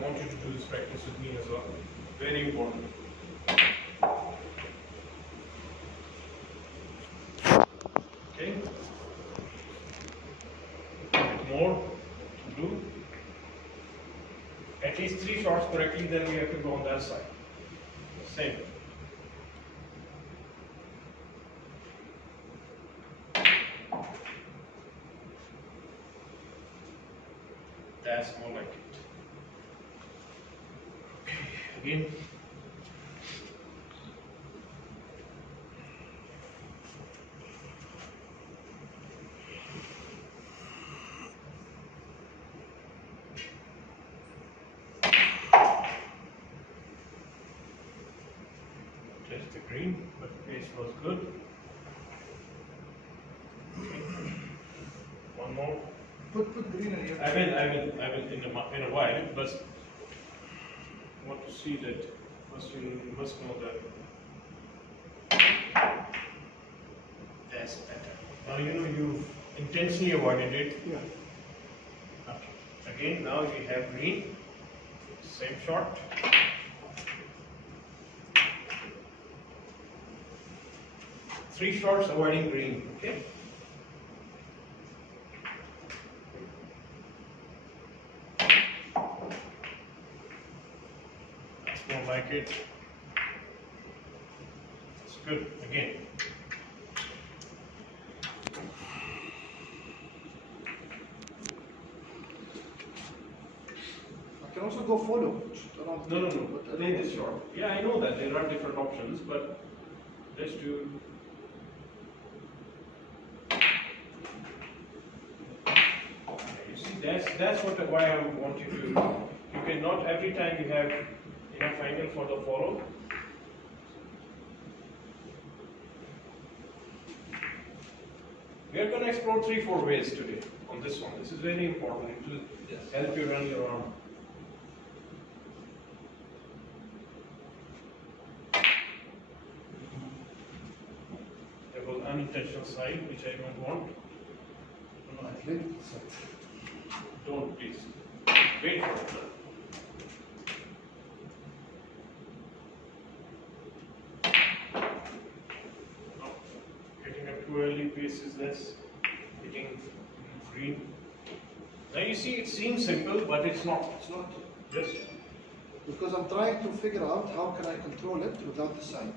want you to do this practice with me as well. Very important. Okay. More to do. At least 3 shots correctly, then we have to go on that side. Same. That's more like it. Okay, again. Just the green, but the pace was good. Okay. One more. Put green in here. I will in a while, but I want to see that first you must know that that's better. Now you know you intentionally avoided it. Yeah. Okay. Again, now we have green, same shot. Three shots avoiding green, okay? That's more like it. It's good, again. I can also go follow. No. Play this shot. Yeah, I know that there are different options, but let's do. You see, that's why I want you to. You cannot every time you have enough angle for the follow. We are going to explore 3-4 ways today on this one. This is very important. It will help you run your arm. There was unintentional side which I don't want. No, I think so. Don't please. Wait for it. No. Getting up too early, pace is less. Hitting green. Now you see, it seems simple, but it's not. It's not. Just Because I'm trying to figure out how can I control it without the side.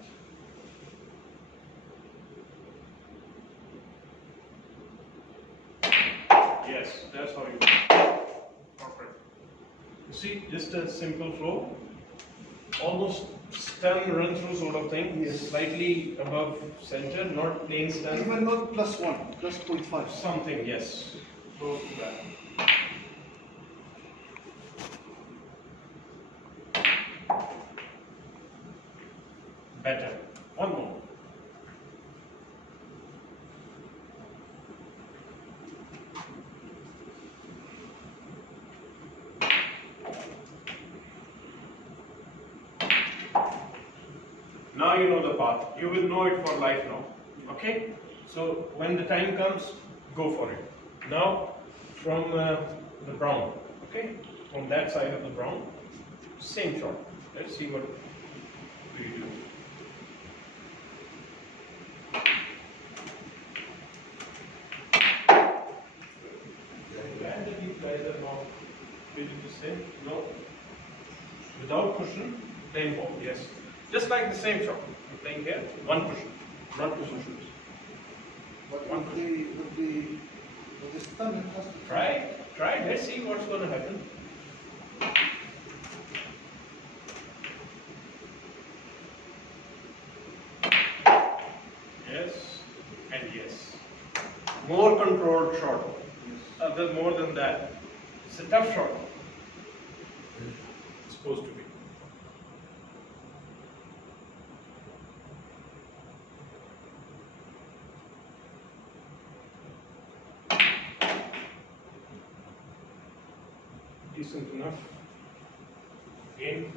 yes, that's how you. Perfect. You see, just a simple flow. Almost stun run through sort of thing. Yes. Slightly above center, not plain stun. Even not +1, +0.5. Something, yes. Close to that. Better. One more. Now you know the path. You will know it for life now. Okay? So when the time comes, go for it. Now from the brown. Okay? From that side of the brown, same shot. Let's see what do you do. Glad that you guys are now feeling the same. No. Without cushion, plain ball. Yes. Just like the same shot. You're playing here, one cushion. Not cushion shoes. But One with the stun, it has to Try. Let's see what's going to happen. Yes, and yes. More controlled shot. More than that. It's a tough shot. It's supposed to be. Decent enough. Again.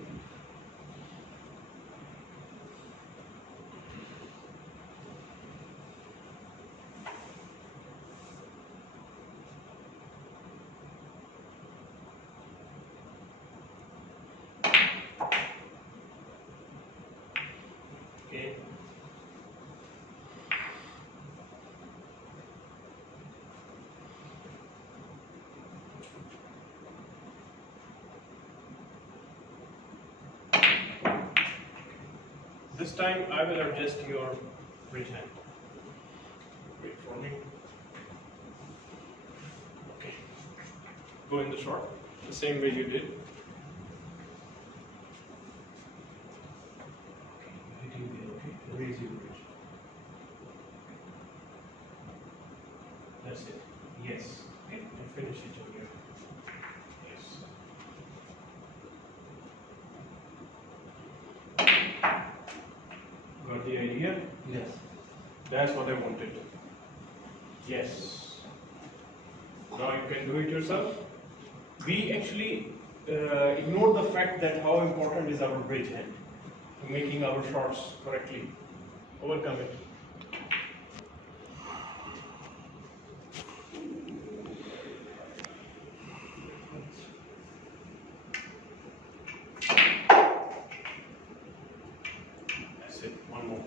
This time I will adjust your bridge hand. Wait for me. Okay. Go in the short, the same way you did. Okay. Raise your bridge. That's it. Yes. Okay. And finish it on here. Yes. Got the idea? Yes. That's what I wanted. Yes. Now you can do it yourself. We actually ignore the fact that how important is our bridge hand to making our shots correctly. Overcome it. That's it. One more.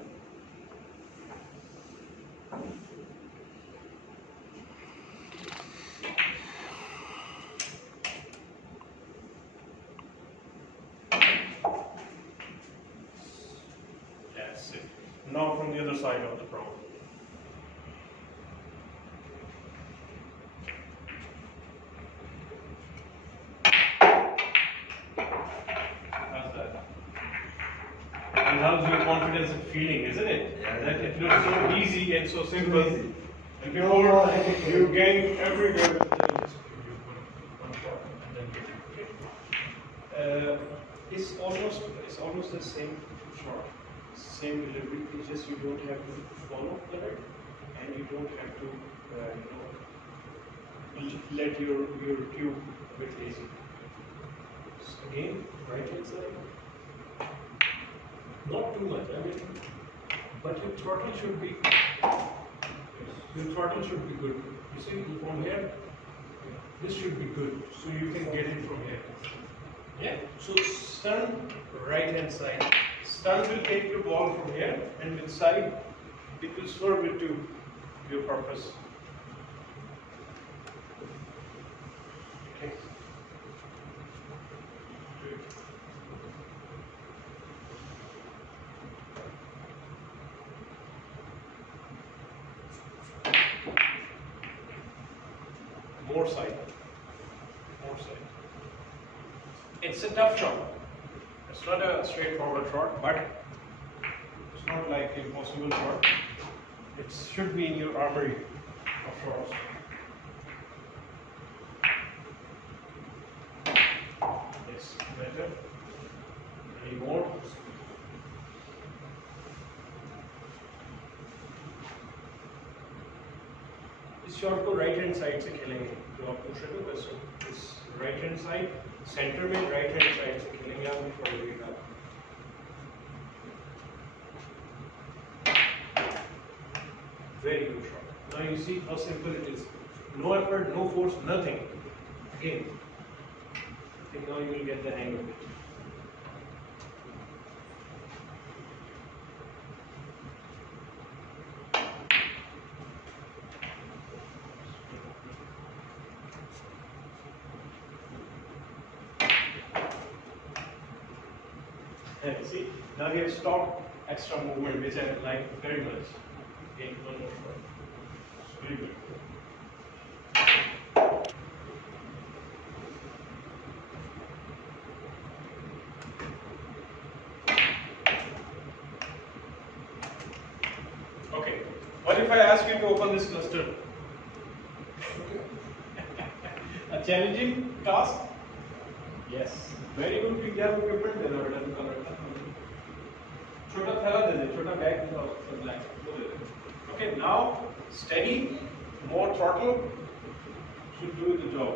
That's it. Now from the other side of the brown. How's that? And how's your confidence and feeling, isn't it? Yeah. That it looks so easy and so simple. Easy. And before you gain everywhere with this. It's almost the same shot, same delivery. It's just you don't have to follow the right, and you don't have to let your tube a bit lazy. So again, right hand side. Not too much. I mean, but your throttle should be. Your throttle should be good. You see from here, this should be good, so you can get it from here. Yeah. So stun right hand side. Stun will take your ball from here, and with side, it will swerve it to your purpose. Okay. Good. More side. More side. It's a tough shot. It's not a straightforward shot, but it's not like an impossible shot. It should be in your armory of shots. Yes, better. Any more? इस shot को right hand side से खेलेंगे जो आप पूछ रहे थे वैसे इस राइट हैंड साइड सेंटर में राइट हैंड साइड से खेलेंगे आप भी पढ़िएगा very good shot. Now you see how simple it is. No effort, no force, nothing. Again, I think now you will get the hang of it. See, now we have stopped extra movement, which I like very much. Again, one more shot. It's very good. Okay, what if I ask you to open this cluster? A challenging task? Yes. Very good. We have equipment देना बेटा दुकान में छोटा थैला दे दे छोटा bag दे दो black Okay, now steady, more throttle should do the job.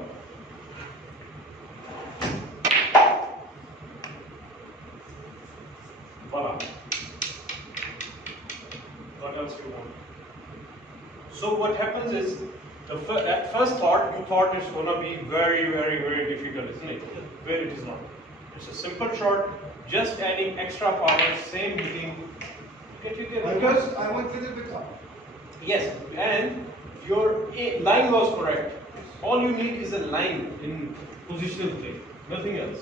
Voila. What else you want? So what happens is, at first thought, you thought it's going to be very, very, very difficult, isn't it? Where it is not. It's a simple shot, just adding extra power, same hitting. Because I went a little bit up. Yes, and your line was correct. All you need is a line in positional play, nothing else.